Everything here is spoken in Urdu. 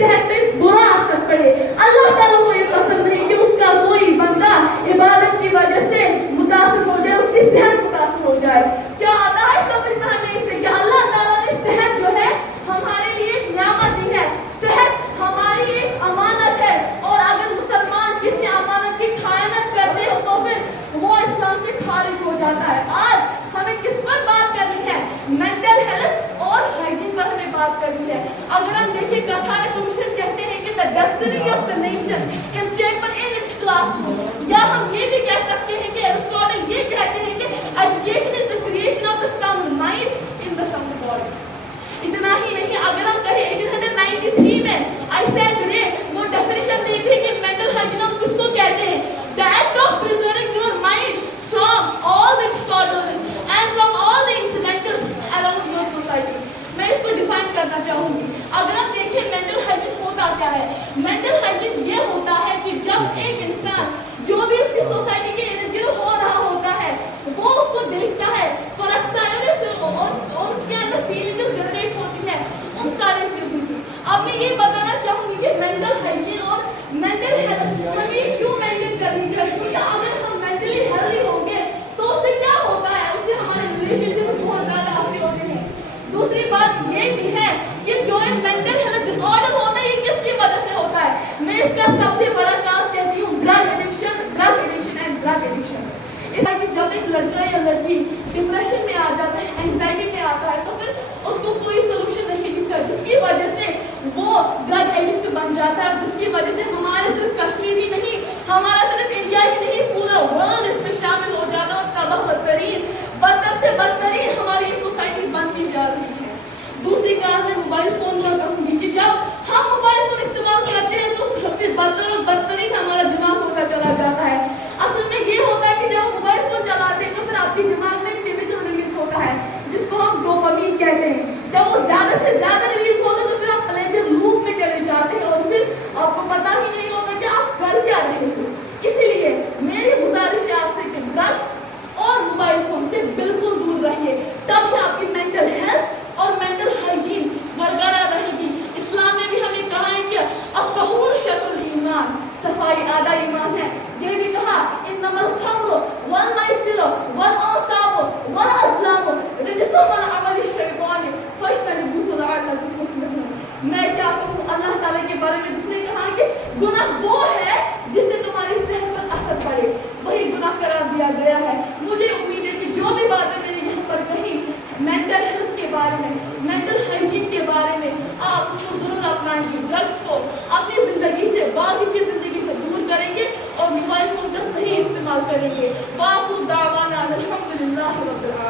صحت پہ برا اثر پڑے. اللہ تعالیٰ کو یہ پسند نہیں کہ اس کا کوئی بندہ عبادت کی وجہ سے متاثر ہو جائے, اس کی صحت متاثر ہو جائے. کیا آتا ہے سمجھ میں ہمیں اس سے کہ اللہ تعالیٰ نے صحت جو ہے ہمارے لیے ایک نعمت دی ہے. صحت ہماری ایک امانت ہے, اور اگر مسلمان کسی امانت کی خیانت کرتے ہو تو پھر وہ اسلام سے خارج ہو جاتا ہے. آج ہمیں کس پر بات کرنی ہے؟ مینٹل ہیلتھ اور ہائیجین پر ہمیں بات کرنی ہے. اگر ہم دیکھیں کتھارا کمیشن کہتے ہیں کہ the destiny of the nation is shaped in its classroom. یا ہم یہ بھی کہہ سکتے ہیں کہ ایرسٹوٹل یہ کہتے ہیں کہ education is the creation of the sound mind in the sound body. اتنا ہی نہیں, اگر ہم کہیں 1893 میں آئیزیک رے وہ ڈیفینیشن دی تھی کہ مینٹل ہائیجین ہم کس کو کہتے ہیں, the act of preserving your mind from all the disorders and from all the incidentals around your society. میں اس کو ڈیفائن کرنا چاہوں گی. اگر آپ دیکھیں مینٹل ہائیجین ہوتا کیا ہے, مینٹل ہائیجین یہ ہوتا ہے کہ جب ایک انسان جو بھی اس کی سوسائٹی کے ارد گرد ہو رہا ہوتا ہے وہ اس کو دیکھتا ہے, پرکھتا ہے اور اس کے اندر فیلنگ جنریٹ ہوتی ہے ان ساری چیزوں کی. اب میں یہ بتانا چاہوں گی کہ مینٹل ہائیجین اور مینٹل ہیلتھ ہمیں کیوں مینٹین کرنی چاہیے, کیونکہ اگر ہم مینٹلی ہیلتھی ہوں گے تو اس سے کیا ہوتا ہے, اس سے ہمارے ریلیشن شپ بہت زیادہ اچھے ہوتے ہیں. دوسری بات یہ بھی ہے کہ جو مینٹل ہیلتھ ڈس آرڈر ہوتا ہے یہ کس کی وجہ سے ہوتا ہے. میں اس کا سب سے بڑا کاز کہتی ہوں drug addiction and drug addiction. اس کہ جب ایک لڑکا یا لڑکی ڈپریشن میں آ جاتا ہے, اینگزائٹی میں آتا ہے, تو پھر اس کو کوئی سولوشن نہیں دکھتا, جس کی وجہ سے وہ ڈرگ ایڈکٹ بن جاتا ہے, جس کی وجہ سے ہمارے صرف کشمیر ہی نہیں, ہمارا صرف انڈیا ہی نہیں, پورا ورلڈ اس میں شامل ہو جاتا ہے, اور تباہ بدترین بدتر سے بدترین ہماری سوسائٹی بنتی جا رہی ہے. دوسری کار میں موبائل فون کا کہوں گی کہ جب ہم موبائل فون استعمال کرتے ہیں تو سب سے بدتر اور بدترین ہمارا دماغ ہوتا چلا جاتا ہے. اصل میں یہ ہوتا ہے کہ جب ہم موبائل فون چلاتے ہیں تو پھر آپ کے دماغ میں کیمیکل ریلیز ہوتا ہے جس کو ہم ڈوپامین کہتے ہیں. جب وہ زیادہ سے زیادہ ریلیز ہوتا ہے تو پھر آپ پلیزر لوپ میں چلے جاتے ہیں, اور پھر آپ کو پتہ ہی نہیں ہوتا کہ آپ کر کیا رہے ہیں. اسی لیے میری گزارش ہے آپ سے کہ ڈرگس اور موبائل فون سے بالکل دور رہیے, تب ہی آپ کی مینٹل ہیلتھ اور مینٹل ہائیجین برقرار رہے گی. اسلام نے بھی ہمیں کہا ہے کہ الطہور شطر الایمان, صفائی آدھا ایمان ہے. یہ بھی کہا انما الخمر والمیسر والانصاب والازلام رجس من عمل الشیطان فاجتنبوه لعلکم تفلحون. میں کیا کہوں اللہ تعالیٰ کے بارے میں جس نے کہا کہ گناہ وہ ہے جس سے تمہاری صحت پر اثر پڑے, وہی گناہ قرار دیا گیا ہے. مجھے امید ہے کہ جو بھی باتیں میں نے یہاں پر کہی مینٹل ہیلتھ کے بارے میں, مینٹل ہائیجین کے بارے میں, آپ اس کو ضرور اپنائیں گے, ڈرگس کو اپنی زندگی سے, باقی کی زندگی سے دور کریں گے اور موبائل فون کا صحیح استعمال کریں گے. وآخر دعوانا الحمدللہ رب العالمین.